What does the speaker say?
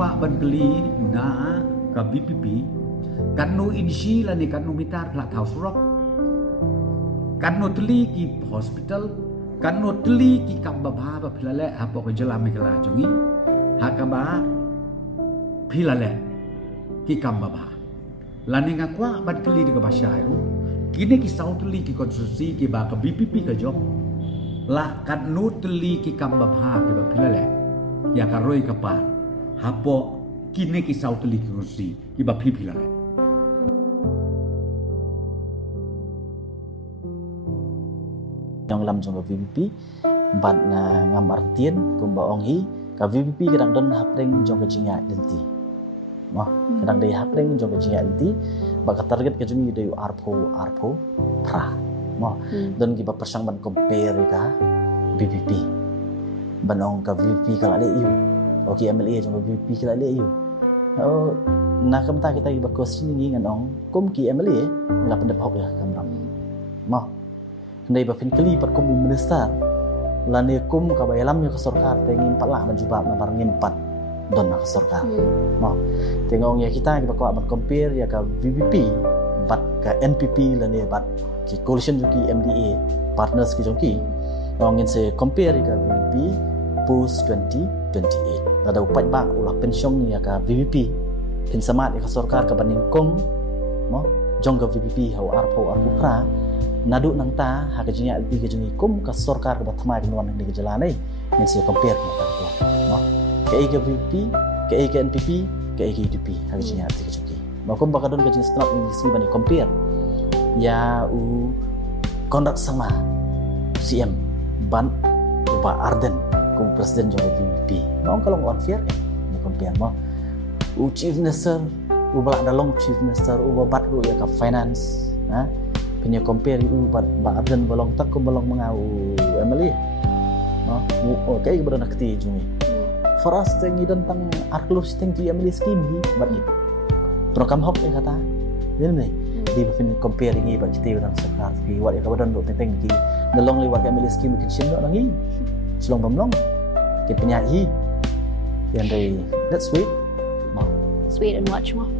kwa ban kali na ka BPP kan no inisi la ni kan no mitar plat house rock kan no tli ki hospital kan no tli ki kam ba ba philale apo ko jala me kala jongi hakaba philale ki kam ba lani nga kwa ban kali de ka basairu kini ki south tli ki konstitusi ki ba ka BPP ka jok la kan no tli ki kam ba ki ba philale ya ka roi ka pa hapo kini ki south tli ki konstitusi ki ba philale yang lam jong VPP bat na ngam artien kumba ong hi ka VPP kadang don hapdeng jong jinga denti mo kadang dei hapdeng jong jinga denti ba ka target ka jung dei arpo pra mo don ki ba persang ban compare ka VPP banong ka VPP kala le yu oki MLA jong VPP kala le yu oh na kamta kita ba question ni nganong kum ki MLA la pendep hok ya kamram mo Ndai ba fin kali pat kum minister lani kum ka bayalam ya kesorkar tengin pala menjubab na barang empat don na kesorkar mo tengong ya kita ba ko aban compare ya ka VPP bat ka NPP lani bat ki coalition ki MDA partners ki jongki ngin se compare ka VPP post 2028 ada upat bak ulah pensiun ya ka VPP pin samat ya kesorkar ka baning kum mo jong ka VPP hau arpo pra nadu nang ta ha ka jinya alti ka juni kum ka sorkar ka bathma ka nuan ni ka jalane nin se compare ka to no ka VP ka NPP ka UDP ha ka jinya alti ka juki ma kum ba ka don ka jin snap ni si bani compare ya u kondak sama CM ban ba Arden kum presiden jong VP no kalau unfair ni compare mo u chief minister u bala dalong chief minister u bat ru ya ka finance ha punya compare u bat Arden balong tak ko balong mangau MLA no okay berana keti jumi for us tengi tentang arklus tengi MLA scheme hi bat ni program hok ya kata ini nih di fin compare ni bat kita orang sekar ki wat ya kabadan do tenteng ki dalong liwat MLA scheme ki sin do ngi selong bamlong ki penyahi yang dari let's wait and watch more